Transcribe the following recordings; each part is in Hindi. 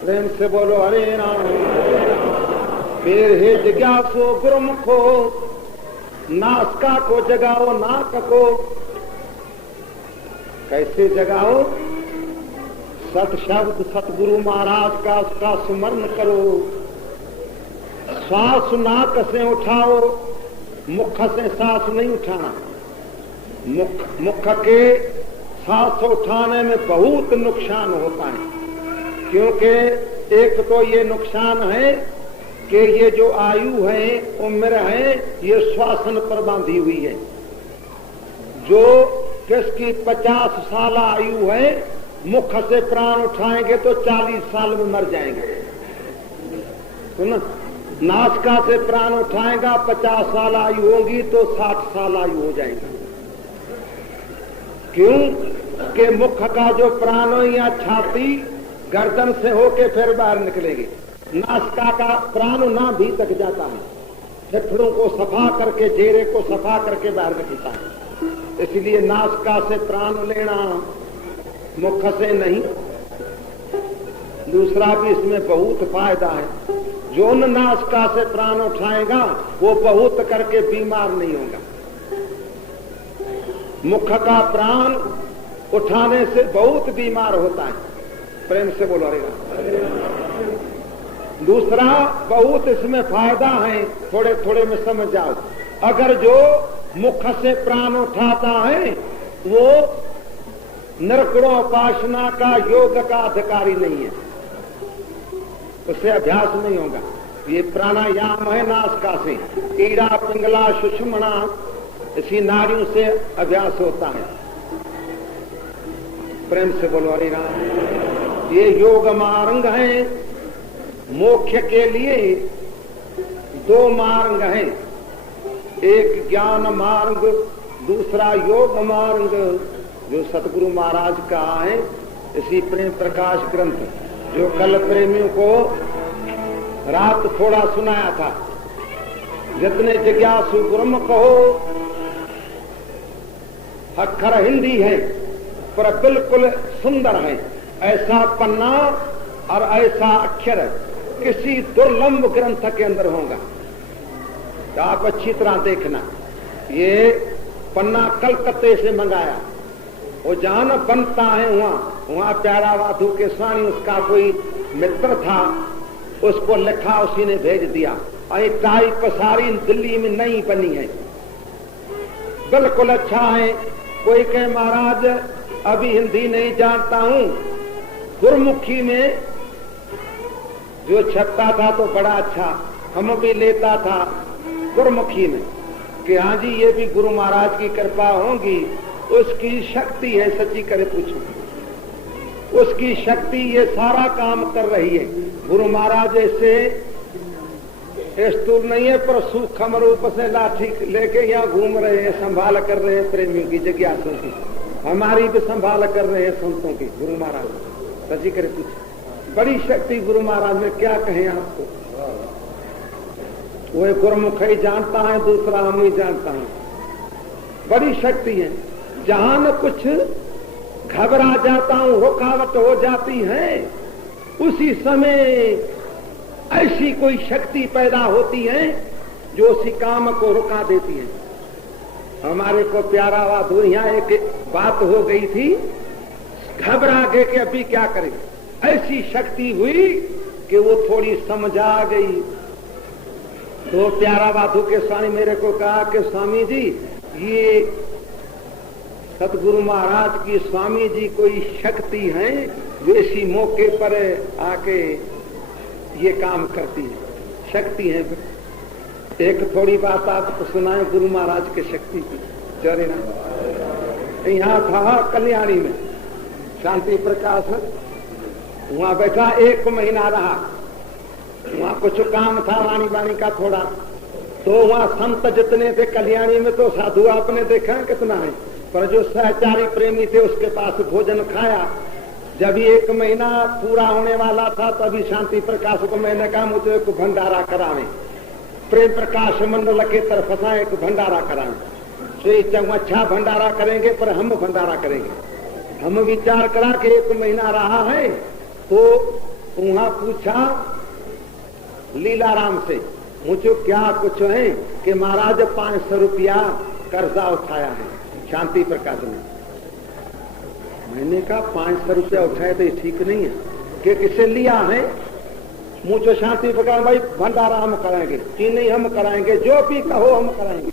प्रेम से बोलो हरे राम। फिर हे जिज्ञासु गुरुमुखो, नासिका को जगाओ नाक को। कैसे जगाओ? सत शब्द सतगुरु महाराज का उसका स्मरण करो। श्वास नाक से उठाओ, मुख से सांस नहीं उठाना। मुख के सांस उठाने में बहुत नुकसान होता है, क्योंकि एक तो ये नुकसान है कि ये जो आयु है, उम्र है, ये श्वासन पर बांधी हुई है। जो किसकी 50 साल आयु है, मुख से प्राण उठाएंगे तो 40 साल में मर जाएंगे। सुन, नासिका से प्राण उठाएगा, 50 साल आयु होगी तो 60 साल आयु हो जाएगी। क्यों? कि मुख का जो प्राण है या छाती गर्दन से होके फिर बाहर निकलेगी। नासिका का प्राण ना भी तक जाता है, फेफड़ों को सफा करके, जेरे को सफा करके बाहर निकलता है। इसलिए नासिका से प्राण लेना, मुख से नहीं। दूसरा भी इसमें बहुत फायदा है। जो न नासिका से प्राण उठाएगा वो बहुत करके बीमार नहीं होगा। मुख का प्राण उठाने से बहुत बीमार होता है। प्रेम से बोलो हरे राम। दूसरा बहुत इसमें फायदा है, थोड़े थोड़े में समझ जाओ। अगर जो मुख से प्राण उठाता है वो निर्गुणोपासना का, योग का अधिकारी नहीं है, उससे अभ्यास नहीं होगा। ये प्राणायाम है नासिका से, ईड़ा पिंगला सुषुम्ना, इसी नाड़ियों से अभ्यास होता है। प्रेम से बोलो हरे राम। ये योग मार्ग है। मोक्ष के लिए 2 मार्ग हैं, एक ज्ञान मार्ग, दूसरा योग मार्ग, जो सतगुरु महाराज का है। इसी प्रेम प्रकाश ग्रंथ जो कल प्रेमियों को रात थोड़ा सुनाया था, जितने जिज्ञासु गुरुमुख हो, अक्षर हिंदी है पर बिल्कुल सुंदर है। ऐसा पन्ना और ऐसा अक्षर किसी दुर्लभ ग्रंथ के अंदर होगा, तो आप अच्छी तरह देखना। ये पन्ना कलकत्ते से मंगाया, वो जहां न बनता है वहां प्यारा वाधु के स्वामी, उसका कोई मित्र था, उसको लिखा, उसी ने भेज दिया। और टाइप सारी दिल्ली में नई बनी है, बिल्कुल अच्छा है। कोई कहे महाराज अभी हिंदी नहीं जानता हूं, गुरुमुखी में जो छपता था तो बड़ा अच्छा, हम भी लेता था गुरुमुखी में, कि हाँ जी ये भी गुरु महाराज की कृपा होगी। उसकी शक्ति है, सच्ची करे पूछो, उसकी शक्ति ये सारा काम कर रही है। गुरु महाराज ऐसे स्थूल नहीं है, पर सूक्ष्म रूप से लाठी लेके यहाँ घूम रहे हैं, संभाल कर रहे हैं प्रेमियों की, जिज्ञासुओं की, हमारी भी संभाल कर रहे हैं संतों की। गुरु महाराज सच्ची करे पूछो, बड़ी शक्ति गुरु महाराज में, क्या कहें आपको। वो गुरुमुख ही जानता है, दूसरा हम ही जानता है। बड़ी शक्ति है। जहां न कुछ घबरा जाता हूं, रुकावट हो जाती है, उसी समय ऐसी कोई शक्ति पैदा होती है जो उसी काम को रुका देती है। हमारे को प्यारा वाधु, यहाँ एक बात हो गई थी, घबरा गए कि अभी क्या करें। ऐसी शक्ति हुई कि वो थोड़ी समझ आ गई। तो प्यारा वाधु के स्वामी मेरे को कहा कि स्वामी जी, ये सतगुरु महाराज की स्वामी जी कोई शक्ति है जो इसी मौके पर आके ये काम करती है, शक्ति है। एक थोड़ी बात आपको सुनाए गुरु महाराज की शक्ति की। चले ना, यहाँ था कल्याणी में शांति प्रकाश, वहां बैठा 1 महीना रहा। वहां कुछ काम था वाणी वाणी का थोड़ा, तो वहां संत जितने थे कल्याणी में, तो साधु आपने देखा है कितना है, पर जो सहचारी प्रेमी थे उसके पास भोजन खाया। जब 1 महीना पूरा होने वाला था तभी शांति प्रकाश को मैंने कहा मुझे एक भंडारा करावे, प्रेम प्रकाश मंडल के तरफ से एक भंडारा करावे। तो अच्छा भंडारा करेंगे, पर हम भंडारा करेंगे। हम विचार करा कि 1 महीना रहा है तो वहां पूछा लीलाराम से, मुझे क्या कुछ है कि महाराज 500 रुपया कर्जा उठाया है शांति प्रकाश ने। मैंने कहा 500 रुपया उठाए तो ये ठीक नहीं है कि किसे लिया है। मुझे शांति प्रकाश भाई भंडारा हम कराएंगे कि नहीं हम कराएंगे, जो भी कहो हम कराएंगे।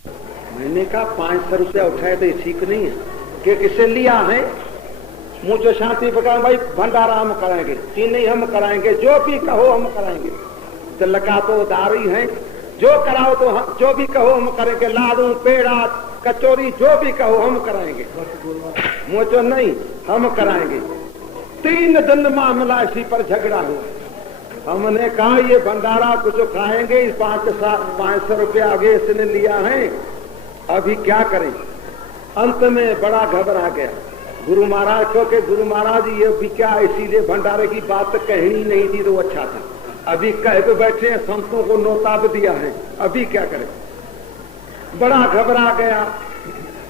मैंने कहा 500 रुपया उठाए तो ये ठीक नहीं है कि किसे लिया है। मुझे शांति प्रकाश भाई भंडारा हम कराएंगे कि नहीं हम कराएंगे, जो भी कहो हम कराएंगे। तिलका तो दारी है, जो कराओ तो हम, जो भी कहो हम करेंगे, लाडू पेड़ा कचौरी जो भी कहो हम कराएंगे। मुझे नहीं हम कराएंगे। 3 दिन मामला इसी पर झगड़ा हुआ। हमने कहा ये भंडारा कुछ खाएंगे, 500 रुपया आगे इसने लिया है, अभी क्या करें। अंत में बड़ा घबरा गया गुरु महाराज को कि गुरु महाराज ये भी क्या, इसीलिए भंडारे की बात कहनी नहीं थी तो अच्छा था। अभी कह के बैठे हैं, संतों को नोता भी दिया है, अभी क्या करें। बड़ा घबरा गया।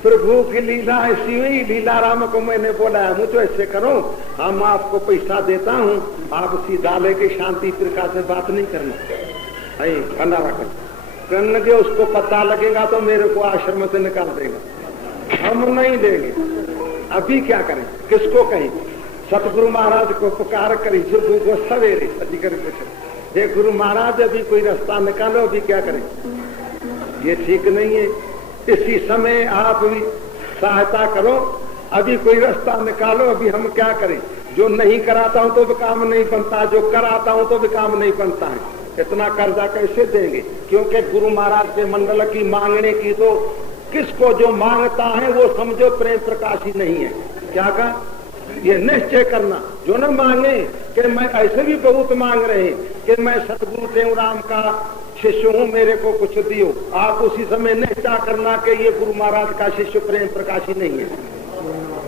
प्रभु की लीला ऐसी हुई। लीलाराम को मैंने बोला मुझे ऐसे करो, हम आपको पैसा देता हूँ, आप सीधा लेके शांति प्रकाश से बात नहीं करना, भंडारा करने लगे। उसको पता लगेगा तो मेरे को आश्रम से निकाल देगा, हम नहीं देंगे। अभी क्या करें, किसको कहें। सतगुरु महाराज को पुकार करी को सवेरे अधिकारी पूछे, हे गुरु महाराज अभी कोई रास्ता निकालो, अभी क्या करें। ये ठीक नहीं है, इसी समय आप भी सहायता करो, अभी कोई रास्ता निकालो, अभी हम क्या करें। जो नहीं कराता हूं तो भी काम नहीं बनता, जो कराता हूं तो भी काम नहीं बनता है। इतना कर्जा कैसे देंगे, क्योंकि गुरु महाराज के मंडल की मांगने की तो किसको जो मांगता है वो समझो प्रेम प्रकाशी नहीं है। क्या कहा, ये निश्चय करना जो न मांगे कि मैं ऐसे भी बहुत मांग रहे हैं कि मैं सतगुरु देवराम का शिष्य हूँ, मेरे को कुछ दियो। आप उसी समय निश्चय करना कि ये गुरु महाराज का शिष्य प्रेम प्रकाशी नहीं है।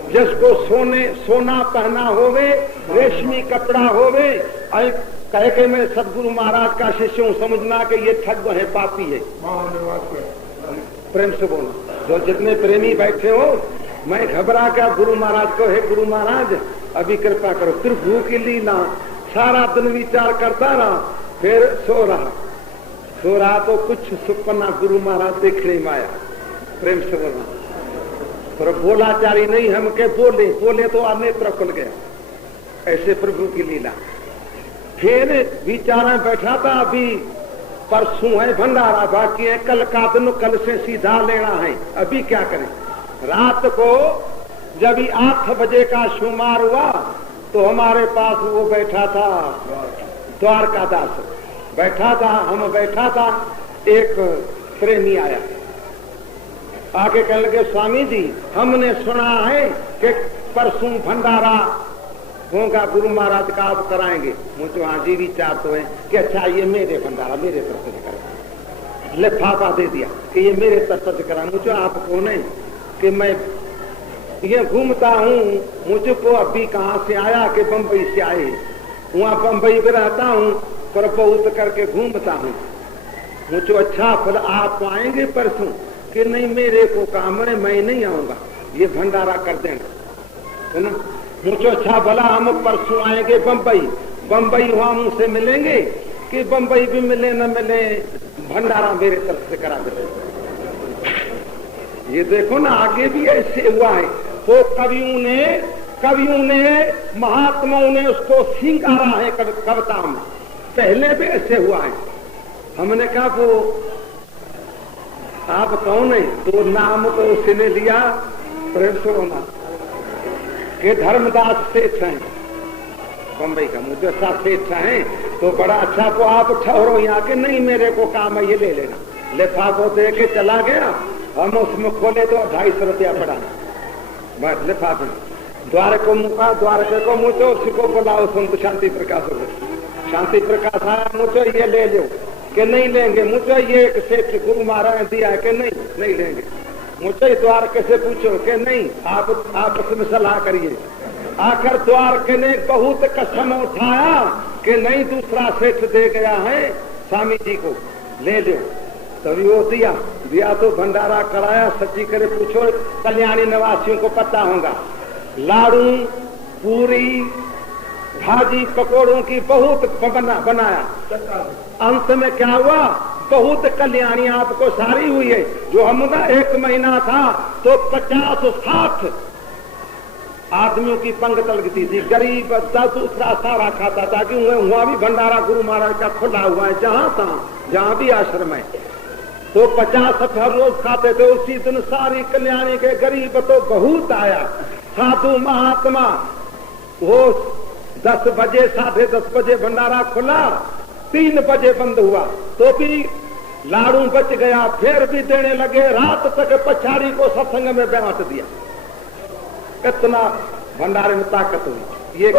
जिसको सोना पहना होवे, रेशमी कपड़ा होवे, कहे कि मैं सतगुरु महाराज का शिष्य हूँ, समझना कि ये ठग है, पापी है। प्रेम से बोलो। जो जितने प्रेमी बैठे हो, मैं घबरा गया गुरु महाराज को, हे गुरु महाराज अभी कृपा करो। फिर भूख की लीला सारा दिन विचार करता रहा, फिर सो रहा तो कुछ सुपना गुरु महाराज देखने में आया। प्रेम से बोलना, पर बोलाचारी नहीं, हम के बोले तो नेत्र खुल गया। ऐसे प्रभु की लीला। फिर विचार बैठा था, अभी परसों है भंडारा, बाकी है कल का दिन, कल से सीधा लेना है, अभी क्या करें। रात को जब 8 बजे का शुमार हुआ तो हमारे पास वो बैठा था, द्वारकादास बैठा था, हम बैठा था। एक प्रेमी आया, आके कहने लगे स्वामी जी हमने सुना है कि परसों भंडारा होगा, गुरु महाराज का आप कराएंगे। मुझे हाँ जी विचार तो है कि अच्छा ये मेरे भंडारा मेरे तरफ से करा, लिफाफा दे दिया कि ये मेरे तरफ से करा। मुझे आप कौन है कि मैं ये घूमता हूँ, मुझको अभी कहाँ से आया कि बम्बई से आए, वहाँ बम्बई में रहता हूँ, पर बहुत करके घूमता हूँ। मुझे अच्छा फिर आप आएंगे परसों कि नहीं, मेरे को काम है, मैं नहीं आऊंगा, ये भंडारा कर देना, है ना। मुझे अच्छा भला हम परसों आएंगे बम्बई वहां मुझसे मिलेंगे कि बम्बई भी मिले न मिले, भंडारा मेरे तरफ से करा दे। ये देखो ना, आगे भी ऐसे हुआ है। तो कवियों ने महात्माओं ने उसको सिंगारा है कविता में, पहले भी ऐसे हुआ है। हमने कहा वो आप कौन है, तो नाम तो उसने लिया, प्रेम से होना कि धर्मदास सेठ हैं बम्बई का, मुझे साथ सेठ है तो बड़ा अच्छा, तो आप ठहरो यहाँ के, नहीं मेरे को काम है, ये ले लेना। लिफाफो दे के चला गया, हम उसमें खोले तो 250 रुपया पड़ा, बस लिफाफे। द्वारके को मुझे उसी को बुलाओ, संत शांति प्रकाश हो, शांति प्रकाश आया, मुझे ये ले लो कि नहीं लेंगे। मुझे ये एक सेठ गुरु महाराज ने दिया है कि नहीं लेंगे। मुझे द्वारके से पूछो कि नहीं, आप आपस में सलाह करिए। आखिर द्वारके ने बहुत कसम उठाया कि नहीं, दूसरा सेठ दे गया है स्वामी जी को, ले लो। तभी वो दिया तो भंडारा कराया। सच्ची करे पूछो, कल्याणी निवासियों को पता होगा, लाडू पूरी भाजी पकोड़ों की बहुत बनाया। अंत में क्या हुआ, बहुत कल्याणी आपको सारी हुई है। जो हम ना 1 महीना था तो 50-60 आदमियों की पंक्ति लगती थी। गरीब दूसरा सारा खाता था कि वहां भी भंडारा गुरु महाराज का खुला हुआ है, जहां भी आश्रम है। तो 50 हर रोज खाते थे। उसी दिन सारी कल्याणी के गरीब तो बहुत आया। साधु महात्मा वो 10 बजे 10:30 बजे भंडारा खुला, 3 बजे बंद हुआ तो भी लाड़ू बच गया, फिर भी देने लगे। रात तक पछाड़ी को सत्संग में बांट दिया। कितना भंडारे में ताकत हुई। ये